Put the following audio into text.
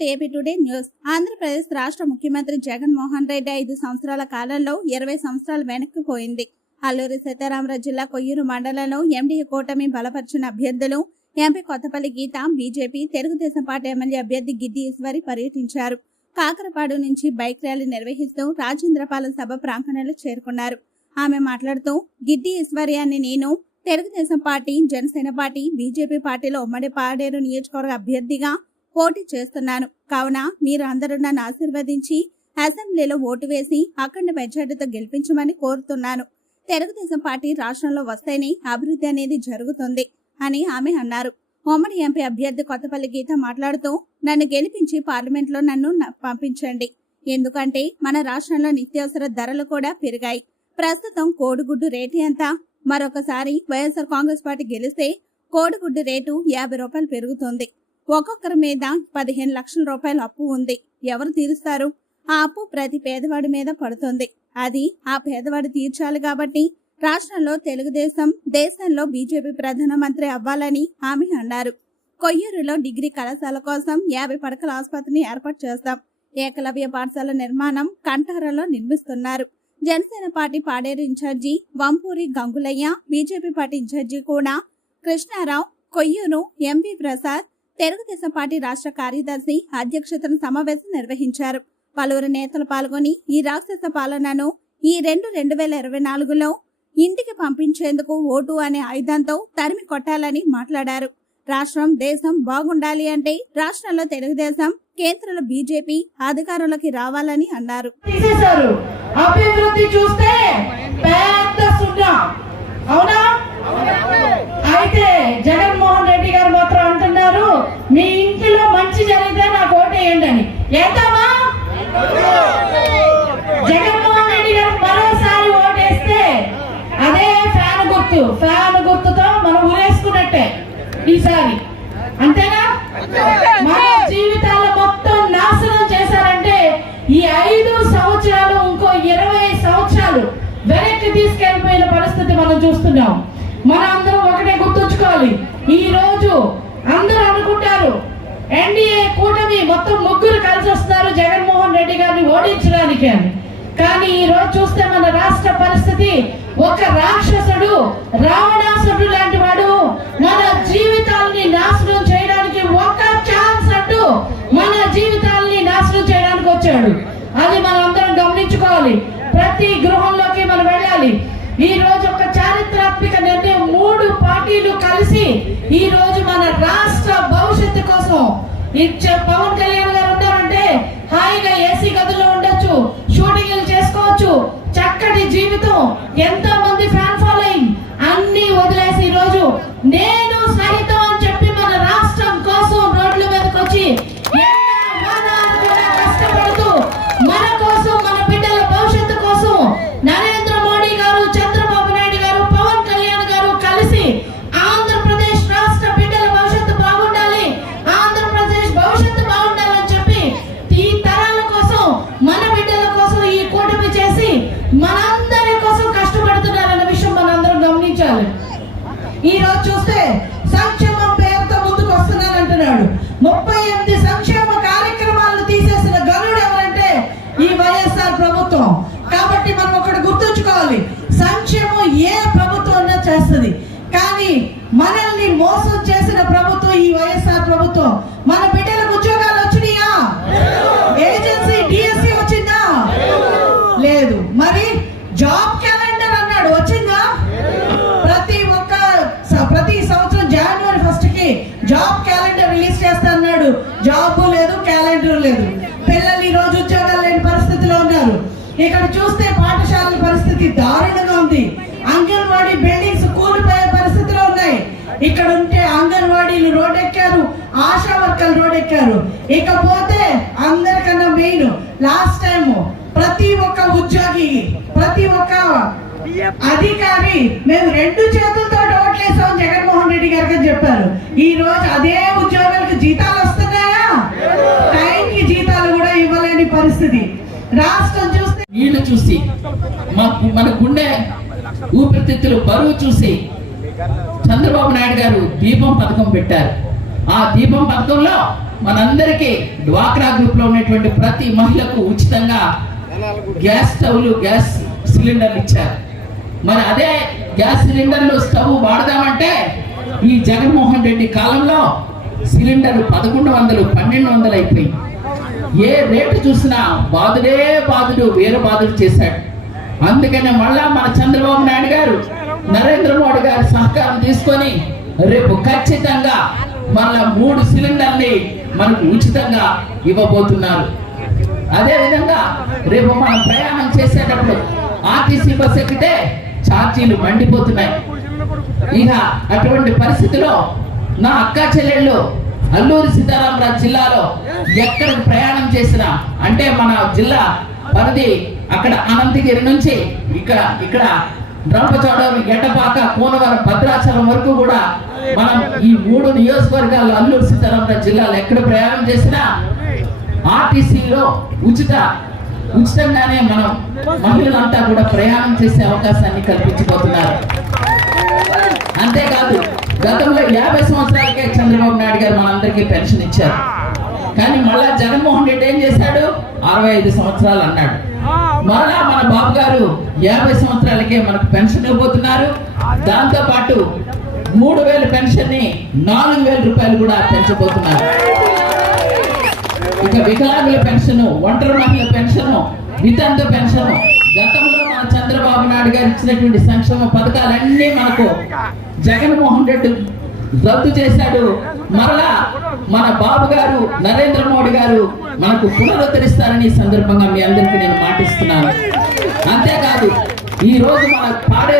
To AP today news. Andhra Pradesh రాష్ట్ర ముఖ్యమంత్రి జగన్మోహన్ రెడ్డి ఐదు సంవత్సరాల కాలంలో ఇరవై సంవత్సరాలు వెనక్కిపోయింది అల్లూరి సీతారామరాజు జిల్లా కొయ్యూరు మండలంలో ఎండీఏ కూటమి బలపరిచిన అభ్యర్థులు MP Kothapalli Geetha BJP Telugu Desam party MLA అభ్యర్థి గిద్ది ఈశ్వరి పర్యటించారు. కాకరపాడు నుంచి బైక్ ర్యాలీ నిర్వహిస్తూ రాజేంద్రపాలెం సభ ప్రాంగణంలో చేరుకున్నారు. ఆమె మాట్లాడుతూ గిడ్డి ఈశ్వరి అని నేను Telugu Desam party Janasena party BJP పార్టీలో ఉమ్మడి పాడేరు నియోజకవర్గ అభ్యర్థిగా పోటీ చేస్తున్నాను. కావున మీరు అందరూ నన్ను ఆశీర్వదించి అసెంబ్లీలో ఓటు వేసి అఖండ మెజార్టీతో గెలిపించమని కోరుతున్నాను. తెలుగుదేశం పార్టీ రాష్ట్రంలో వస్తేనే అభివృద్ధి అనేది జరుగుతుంది అని ఆమె అన్నారు. ఉమ్మడి ఎంపీ అభ్యర్థి కొత్తపల్లి గీత మాట్లాడుతూ నన్ను గెలిపించి పార్లమెంట్లో నన్ను న- పంపించండి. ఎందుకంటే మన రాష్ట్రంలో నిత్యావసర ధరలు కూడా పెరిగాయి. ప్రస్తుతం కోడిగుడ్డు రేటు ఎంత? మరొకసారి వైఎస్ఆర్ కాంగ్రెస్ పార్టీ గెలిస్తే కోడిగుడ్డు రేటు యాభై రూపాయలు పెరుగుతుంది. ఒక్కొక్కరి మీద పదిహేను లక్షల రూపాయల అప్పు ఉంది. ఎవరు తీరుస్తారు? ఆ అప్పు ప్రతి పేదవాడి మీద పడుతుంది. అది ఆ పేదవాడు తీర్చాలి కాబట్టి రాష్ట్రంలో తెలుగుదేశం దేశంలో బీజేపీ ప్రధానమంత్రి అవ్వాలని ఆమె అన్నారు. కొయ్యూరులో డిగ్రీ కళాశాల కోసం యాభై పడకల ఆసుపత్రిని ఏర్పాటు చేస్తాం. ఏకలవ్య పాఠశాల నిర్మాణం కంటారలో నిర్మిస్తున్నారు. Janasena party Paderu incharge Vampuri Gangulaiah BJP party incharge కూడా కృష్ణారావు కొయ్యూరు ఎంపీ ప్రసాద్ తెలుగుదేశం పార్టీ రాష్ట్ర కార్యదర్శి అధ్యక్షతన సమావేశం నిర్వహించారు. పలువురు నేతలు పాల్గొని ఈ రాక్షస పాలనను ఈ రెండు రెండు వేల ఇరవై నాలుగులో ఇంటికి పంపించేందుకు ఓటు అనే ఆయుధంతో తరిమి కొట్టాలని మాట్లాడారు. రాష్ట్రం దేశం బాగుండాలి అంటే రాష్ట్రంలో తెలుగుదేశం కేంద్రంలో బీజేపీ అధికారంలోకి రావాలని అన్నారు. అభివృద్ధి చూస్తే పెద్ద సున్నా. అవునా? మీ ఇంటిలో మంచి జరిగితే నాకు ఓటేయండి. అని ఏతామా జగన్మోహన్ రెడ్డి గారు మరోసారి ఓటేస్తే అదే ఫ్యాన్ గుర్తు. ఫ్యాన్ గుర్తుతో మనం ఊరేసుకున్నట్టే ఈసారి. అంతేనా? మన జీవితాల మొత్తం నాశనం చేశారంటే ఈ ఐదు సంవత్సరాలు ఇంకో ఇరవై సంవత్సరాలు వెనక్కి తీసుకెళ్ళిపోయిన పరిస్థితి మనం చూస్తున్నాం. మనం అందరం ఒకటే గుర్తుంచుకోవాలి. ఈ రోజు అందరూ అనుకుంటారు. ఎన్డీఏ కూటమి మొత్తం ముగ్గురు కలిసి వస్తున్నారు జగన్మోహన్ రెడ్డి గారిని ఓడించడానికి అని. కానీ ఈ రోజు చూస్తే మన రాష్ట్ర పరిస్థితి ఒక రాక్షసుడు రావణాసుడు లాంటి వాడు మన జీవితాల్ని నాశనం చేయడానికి ఒక ఛాన్స్ అంటూ మన జీవితాల్ని నాశనం చేయడానికి వచ్చాడు. అది మనం అందరం గమనించుకోవాలి. ప్రతి గృహంలోకి మనం వెళ్ళాలి. ఈ రోజు ఒక చారిత్రాత్మక నిర్ణయం మూడు పార్టీలు కలిసి ఈ రోజు రాష్ట్ర భవిష్యత్తు కోసం ఇచ్చే పవన్ కళ్యాణ్ గారు ఉన్నారంటే హాయిగా ఏసీ గదుల్లో ఉండొచ్చు షూటింగ్లు చేసుకోవచ్చు. చక్కటి జీవితం ఎంతో మంది ఫ్యాన్ ఫాలోయింగ్. చూస్తే సంక్షేమం పేరుతో ముందుకు వస్తున్నానంటున్నాడు ముప్పై ఎనిమిది సంక్షేమ కార్యక్రమాలను తీసేసిన గనుడు ఎవరంటే ఈ వైఎస్ఆర్ ప్రభుత్వం. కాబట్టి మనం ఒకటి గుర్తుంచుకోవాలి. సంక్షేమం ఏ ప్రభుత్వం అన్నా చేస్తుంది? కానీ మనల్ని మోసం చేసిన ప్రభుత్వం ఈ వైఎస్ఆర్ ప్రభుత్వం. మన బిడ్డలకు ఉద్యోగం లేదు. పిల్లలు ఈ రోజు ఉద్యోగాలు లేని పరిస్థితిలో ఉన్నారు. ఇక్కడ చూస్తే పాఠశాలల పరిస్థితి దారుణంగా ఉంది. అంగన్వాడీ బిల్డింగ్స్ కూలిపోయే పరిస్థితిలో ఉన్నాయి. ఇక్కడ ఉంటే అంగన్వాడీలు రోడ్ ఎక్కారు ఆశా వర్కర్లు రోడ్ ఎక్కారు ఇకపోతే అందరికన్నా మెయిన్ లాస్ట్ టైం ప్రతి ఒక్క ఉద్యోగి ప్రతి ఒక్క అధికారి మేము రెండు చేతులతో ఓట్లేసాం జగన్మోహన్ రెడ్డి గారికి అని చెప్పారు. ఈ రోజు అదే ఉద్యోగాలకు జీతాలు రాష్ట్రం చూస్తే నీళ్ళు చూసి మా మన గుండె ఊపిరితిత్తులు బరువు చూసి చంద్రబాబు నాయుడు గారు దీపం పథకం పెట్టారు. ఆ దీపం పథకంలో మనందరికీ డ్వాక్రా గ్రూప్లో ఉన్నటువంటి ప్రతి మహిళకు ఉచితంగా గ్యాస్ స్టవ్లు గ్యాస్ సిలిండర్లు ఇచ్చారు. మరి అదే గ్యాస్ సిలిండర్లు స్టవ్ వాడదామంటే ఈ జగన్మోహన్ రెడ్డి కాలంలో సిలిండర్ పదకొండు వందలు పన్నెండు వందలు అయిపోయింది. ఏ రేటు చూసినా బాధుడే బాధుడు వేరే బాధుడు చేశాడు. అందుకనే మళ్ళా మన చంద్రబాబు నాయుడు గారు నరేంద్ర మోడీ గారి సహకారం తీసుకొని రేపు ఖచ్చితంగా మళ్ళా మూడు సిలిండర్ని మనకు ఉచితంగా ఇవ్వబోతున్నారు. అదే విధంగా రేపు మనం ప్రయాణం చేసేటప్పుడు ఆర్టీసీ బస్ ఎక్కితే ఛార్జీలు మండిపోతున్నాయి. ఇక అటువంటి పరిస్థితిలో నా అక్క చెల్లెళ్ళు అల్లూరి సీతారామరాజు జిల్లాలో ఎక్కడికి ప్రయాణం చేసినా అంటే మన జిల్లా పరిధి అక్కడ అనంతగిరి నుంచి ఇక్కడ ఇక్కడ రంపచోడవరం గెడ్డపాక కోనవరం భద్రాచలం వరకు కూడా మనం ఈ మూడు నియోజకవర్గాల్లో అల్లూరి సీతారామరాజు జిల్లాలో ఎక్కడ ప్రయాణం చేసినా ఆర్టీసీలో ఉచిత ఉచితంగానే మనం మహిళలంతా కూడా ప్రయాణం చేసే అవకాశాన్ని కల్పించబోతున్నారు. అంతేకాదు గతంలో యాభై సంవత్సరాలకే చంద్రబాబు నాయుడు గారు మనందరికీ పెన్షన్ ఇచ్చారు. కానీ మళ్ళా జగన్మోహన్ రెడ్డి ఏం చేశాడు? అరవై ఐదు సంవత్సరాలు అన్నాడు. మళ్ళా మన బాబు గారు యాభై సంవత్సరాలకే మనకు పెన్షన్ ఇవ్వబోతున్నారు. దాంతో పాటు మూడు వేల పెన్షన్ని నాలుగు వేల రూపాయలు కూడా పెంచబోతున్నారు. ఇక వికలాంగుల పెన్షన్ ఒంటరి మహిళల పెన్షన్ వితంతు పెన్షన్ గతంలో చంద్రబాబు నాయుడు గారు ఇచ్చినటువంటి సంక్షేమ పథకాలన్నీ మనకు జగన్మోహన్ రెడ్డి రద్దు చేశాడు. మరలా మన బాబు గారు నరేంద్ర మోడీ గారు మనకు పునరుద్ధరిస్తారని సందర్భంగా మీ అందరికీ నేను మాటిస్తున్నాను. అంతేకాదు ఈ రోజు మన పాడే